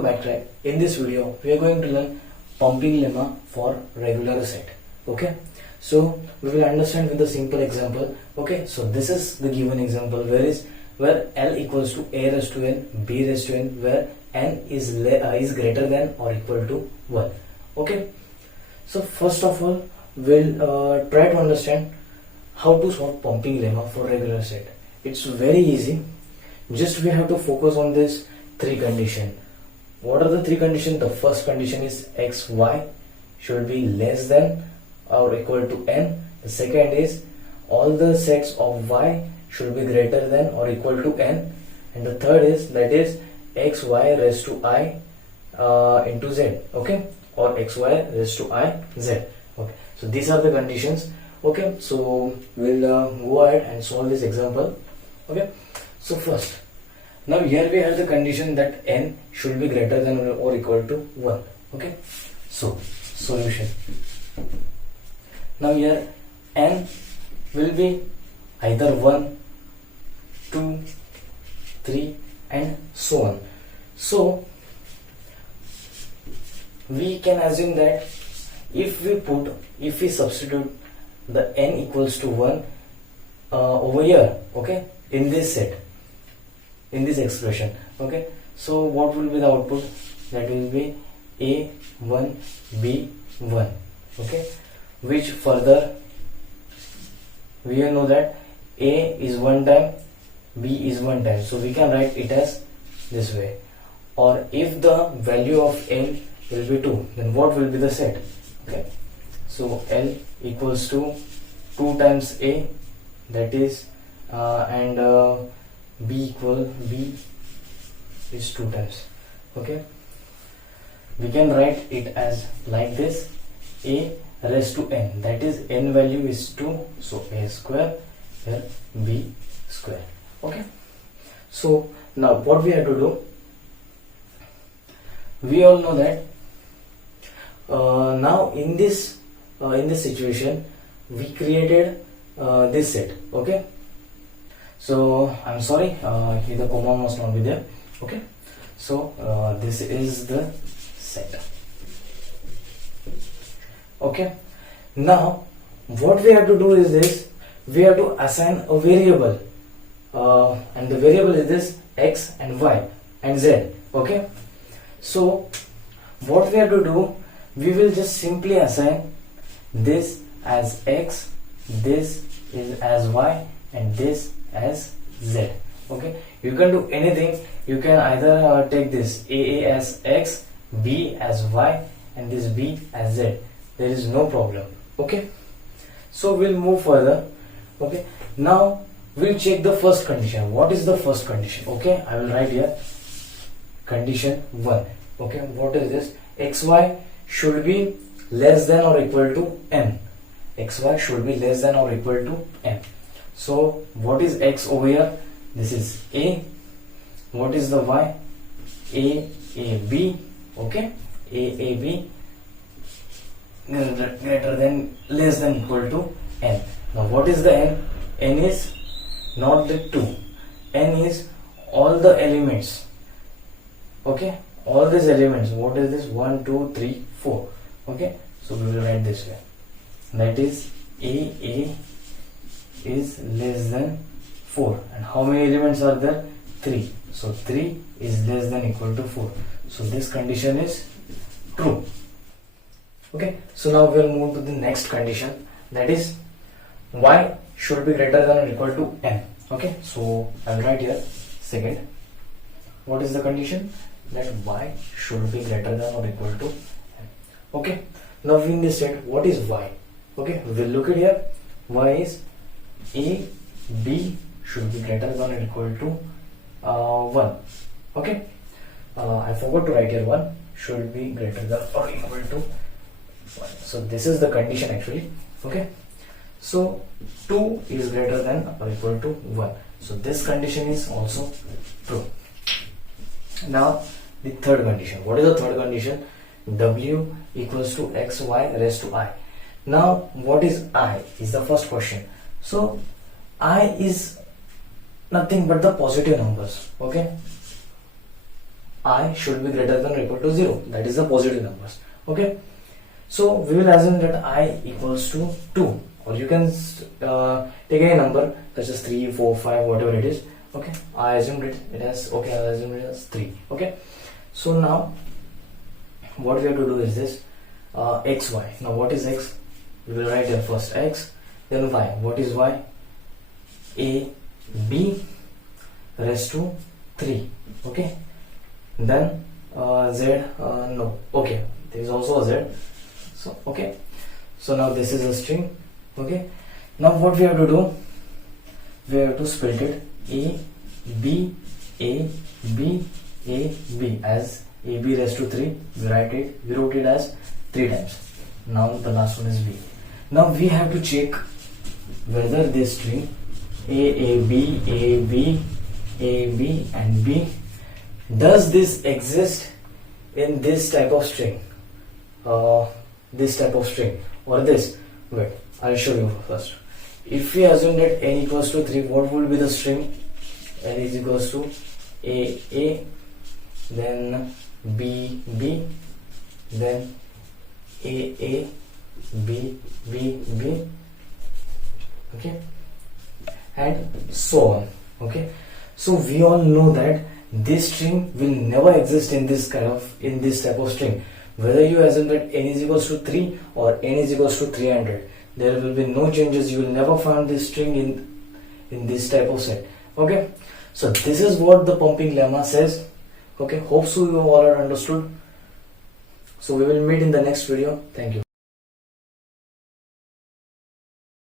to Backtrack. In this video, we are going to learn pumping lemma for regular set. Okay, so we will understand with a simple example. Okay, so this is the given example where L equals to A raised to n, B raised to n, where n is greater than or equal to 1. Okay, so first of all, we'll try to understand how to solve pumping lemma for regular set. It's very easy. Just we have to focus on this three condition. What are the three conditions? The first condition is x, y should be less than or equal to n. The second is all the sets of y should be greater than or equal to n. And the third is that is x, y raised to I into z. Okay, or x, y raised to I, z. Okay, so these are the conditions. Okay, so we'll go ahead and solve this example. Okay, so first, now here we have the condition that n should be greater than or equal to 1. Okay, so solution. Now here n will be either 1, 2, 3 and so on. So we can assume that if we substitute the n equals to 1 over here, okay, in this set, in this expression, okay, so what will be the output? That will be a1 b1, okay, which further we know that a is 1 time, b is 1 time, so we can write it as this way. Or if the value of n will be 2, then what will be the set? Okay, so L equals to 2 times a, that is and b is 2 times. Okay, we can write it as like this: a raised to n, that is n value is 2, so a square, here b square. Okay, so now what we have to do, we all know that now in this situation we created this set. Okay, so I'm sorry, the comma must not be there. Okay, so this is the set. Okay, now what we have to do is this: we have to assign a variable, and the variable is this x and y and z. Okay, so what we have to do, we will just simply assign this as x, this is as y, and this as z. Okay, you can do anything. You can either take this a as x, b as y, and this b as z. There is no problem. Okay, so we'll move further. Okay, now we'll check the first condition. What is the first condition? Okay, I will write here condition 1. Okay, what is this? xy should be less than or equal to m. xy should be less than or equal to m. So what is x over here? This is a. What is the y? a b. Okay, a b greater than, less than, equal to n. Now what is the n? N is not the 2. N is all the elements. Okay, all these elements. What is this? 1, 2, 3, 4. Okay, so we will write this way. That is a is less than 4. And how many elements are there? 3. So 3 is less than equal to 4. So this condition is true. Okay, so now we will move to the next condition, that is y should be greater than or equal to m. Okay, so I will write here second. What is the condition? That y should be greater than or equal to m. Okay, now in this set, what is y? Okay, we'll look at here. Y is a b should be greater than or equal to 1. Okay, I forgot to write here 1 should be greater than or equal to 1. So this is the condition actually. Okay, so 2 is greater than or equal to 1. So this condition is also true. Now the third condition. What is the third condition? W equals to x, y raised to I. Now what is I is the first question. So I is nothing but the positive numbers. Okay, I should be greater than or equal to 0. That is the positive numbers. Okay. So we will assume that I equals to 2, or you can take any number such as 3, 4, 5, whatever it is. Okay. I assumed it as, okay, I assumed it as 3. Okay. So now what we have to do is this, x, y. Now what is x? We will write here first x, then y. What is y? A, b raised to 3. Okay. Then z, no. Okay. There is also a z. So, okay. So now this is a string. Okay. Now what we have to do? We have to split it a, b, a, b, a, b as ab raised to 3. We wrote it as 3 times. Now the last one is b. Now we have to check whether this string a, b, a, b, a, b and b, does this exist in this type of string? This type of string or this? Wait, I'll show you first. If we assume that n equals to 3, what would be the string? N is equals to a, then b, then a, b, b, okay, and so on. Okay, so we all know that this string will never exist in this type of string. Whether you assume that n is equals to 3 or n is equals to 300, there will be no changes. You will never find this string in this type of set. Okay, so this is what the pumping lemma says. Okay, hope so you all are understood. So we will meet in the next video. Thank you.